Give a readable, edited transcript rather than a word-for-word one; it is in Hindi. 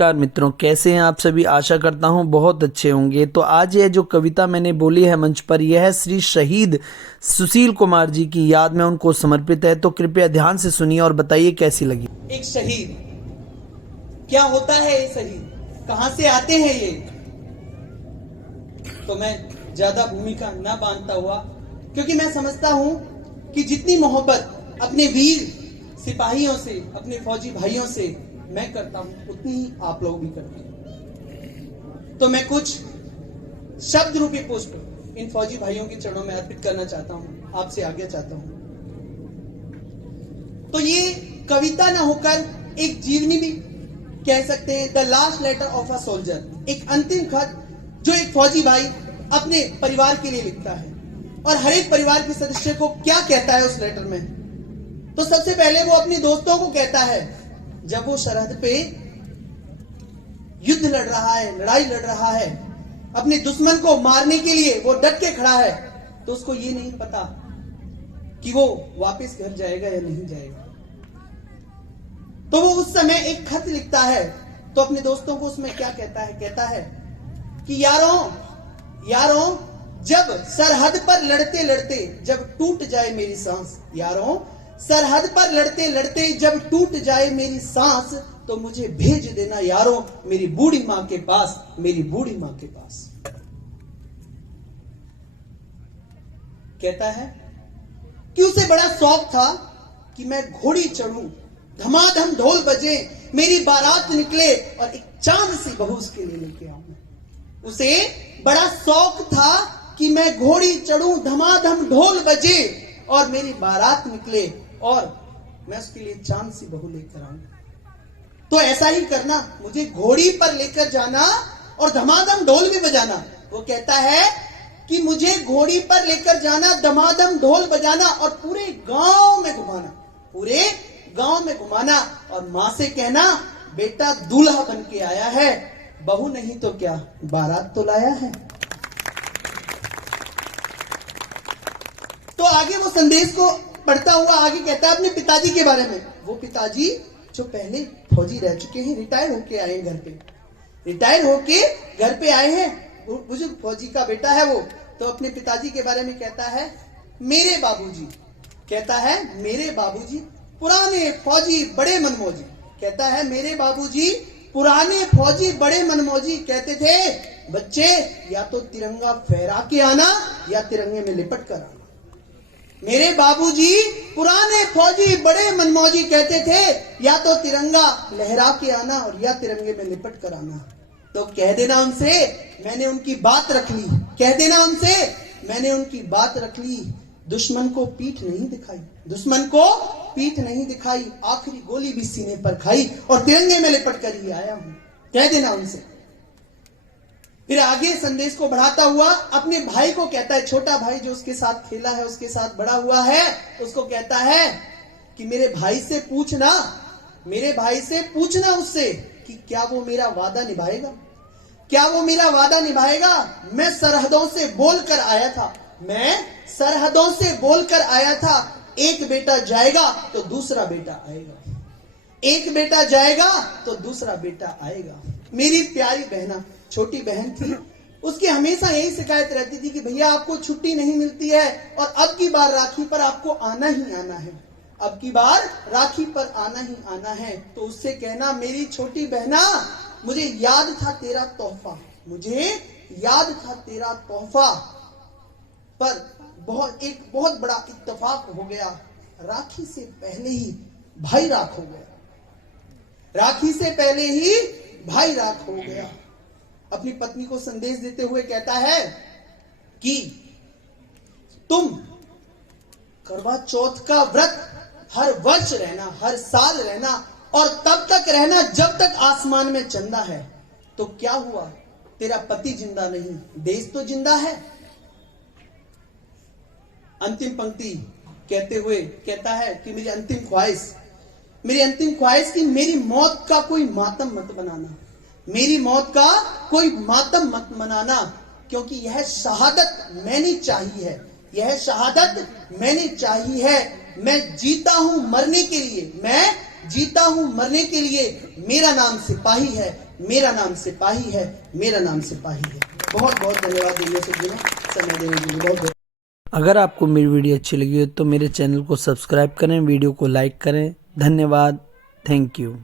नमस्कार मित्रों, कैसे हैं आप सभी। आशा करता हूं बहुत अच्छे होंगे। तो आज यह जो कविता मैंने बोली है मंच पर, यह है श्री शहीद सुशील कुमार जी की याद में उनको समर्पित है। तो कृपया ध्यान से सुनिए और बताइए कैसी लगी। एक शहीद क्या होता है, ये शहीद कहां से आते हैं ये, तो मैं ज्यादा भूमिका न बांधता हुआ, क्योंकि मैं समझता हूं कि जितनी मोहब्बत अपने वीर सिपाहियों से, अपने फौजी भाइयों से मैं करता हूं, उतनी ही आप लोग भी करते हैं। तो मैं कुछ शब्द रूपी पुष्प इन फौजी भाइयों के चरणों में अर्पित करना चाहता हूं, आपसे आज्ञा चाहता हूं। तो ये कविता ना होकर एक जीवनी भी कह सकते हैं, the last letter of a soldier, एक अंतिम खत जो एक फौजी भाई अपने परिवार के लिए लिखता है, और हर एक परिवार के सदस्य को क्या कहता है उस लेटर में। तो सबसे पहले वो अपने दोस्तों को कहता है, जब वो सरहद पे युद्ध लड़ रहा है, लड़ाई लड़ रहा है, अपने दुश्मन को मारने के लिए वो डट के खड़ा है, तो उसको ये नहीं पता कि वो वापस घर जाएगा या नहीं जाएगा। तो वो उस समय एक खत लिखता है, तो अपने दोस्तों को उसमें क्या कहता है, कहता है कि यारों जब सरहद पर लड़ते लड़ते जब टूट जाए मेरी सांस, यारों सरहद पर लड़ते लड़ते जब टूट जाए मेरी सांस, तो मुझे भेज देना यारों मेरी बूढ़ी मां के पास, मेरी बूढ़ी मां के पास। कहता है कि उसे बड़ा शौक था कि मैं घोड़ी चढ़ूं, धमाधम ढोल बजे, मेरी बारात निकले और एक चांद सी बहू उसके लिए लेके आऊं। उसे बड़ा शौक था कि मैं घोड़ी चढ़ूं, धमाधम ढोल बजे और मेरी बारात निकले और मैं उसके लिए चांद सी बहू लेकर आऊं। तो ऐसा ही करना, मुझे घोड़ी पर लेकर जाना और धमाधम ढोल भी बजाना। वो कहता है कि मुझे घोड़ी पर लेकर जाना, धमाधम ढोल बजाना और पूरे गांव में घुमाना, पूरे गांव में घुमाना, और मां से कहना बेटा दूल्हा बन के आया है, बहू नहीं तो क्या बारात तो लाया है। तो आगे वो संदेश को पढ़ता हुआ आगे कहता है अपने पिताजी के बारे में। वो पिताजी जो पहले फौजी रह चुके हैं, रिटायर होके आए हैं घर पे, रिटायर होके घर पे आए हैं, बुजुर्ग फौजी का बेटा है वो। तो अपने पिताजी के बारे में कहता है मेरे बाबूजी, कहता है मेरे बाबूजी पुराने फौजी बड़े मनमौजी, कहता है मेरे बाबूजी पुराने फौजी बड़े मनमौजी, कहते थे बच्चे या तो तिरंगा फहरा के आना या तिरंगे में लिपट कर आना। मेरे बाबूजी पुराने फौजी बड़े मनमौजी, कहते थे या तो तिरंगा लहरा के आना और या तिरंगे में लिपट कर आना। तो कह देना उनसे मैंने उनकी बात रख ली, कह देना उनसे मैंने उनकी बात रख ली, दुश्मन को पीठ नहीं दिखाई, दुश्मन को पीठ नहीं दिखाई, आखिरी गोली भी सीने पर खाई और तिरंगे में लिपट कर ही आया हूं, कह देना उनसे। फिर आगे संदेश को बढ़ाता हुआ अपने भाई को कहता है, छोटा भाई जो उसके साथ खेला है, उसके साथ बड़ा हुआ है, उसको कहता है कि मेरे भाई से पूछना, मेरे भाई से पूछना उससे कि क्या वो मेरा वादा निभाएगा, क्या वो मेरा वादा निभाएगा। मैं सरहदों से बोल कर आया था, मैं सरहदों से बोल कर आया था, एक बेटा जाएगा तो दूसरा बेटा आएगा, एक बेटा जाएगा तो दूसरा बेटा आएगा। मेरी प्यारी बहना, छोटी बहन थी, उसकी हमेशा यही शिकायत रहती थी कि भैया आपको छुट्टी नहीं मिलती है और अब की बार राखी पर आपको आना ही आना है, अब की बार राखी पर आना ही आना है। तो उससे कहना मेरी छोटी बहना मुझे याद था तेरा तोहफा, मुझे याद था तेरा तोहफा, पर एक बहुत बड़ा इत्तेफाक हो गया, राखी से पहले ही भाई राख हो गया, राखी से पहले ही भाई राख हो गया। अपनी पत्नी को संदेश देते हुए कहता है कि तुम करवा चौथ का व्रत हर वर्ष रहना, हर साल रहना, और तब तक रहना जब तक आसमान में चंदा है। तो क्या हुआ, तेरा पति जिंदा नहीं, देश तो जिंदा है। अंतिम पंक्ति कहते हुए कहता है कि मेरी अंतिम ख्वाहिश की मेरी मौत का कोई मातम मत बनाना, मेरी मौत का कोई मातम मत मनाना, क्योंकि यह शहादत मैंने चाही है, यह शहादत मैंने चाही है। मैं जीता हूं मरने के लिए, मैं जीता हूं मरने के लिए, मेरा नाम सिपाही है, मेरा नाम सिपाही है, मेरा नाम सिपाही है। बहुत बहुत धन्यवाद देने से समय देने के लिए बहुत बहुत। अगर आपको मेरी वीडियो अच्छी लगी हो तो मेरे चैनल को सब्सक्राइब करें, वीडियो को लाइक करें। धन्यवाद। Thank you.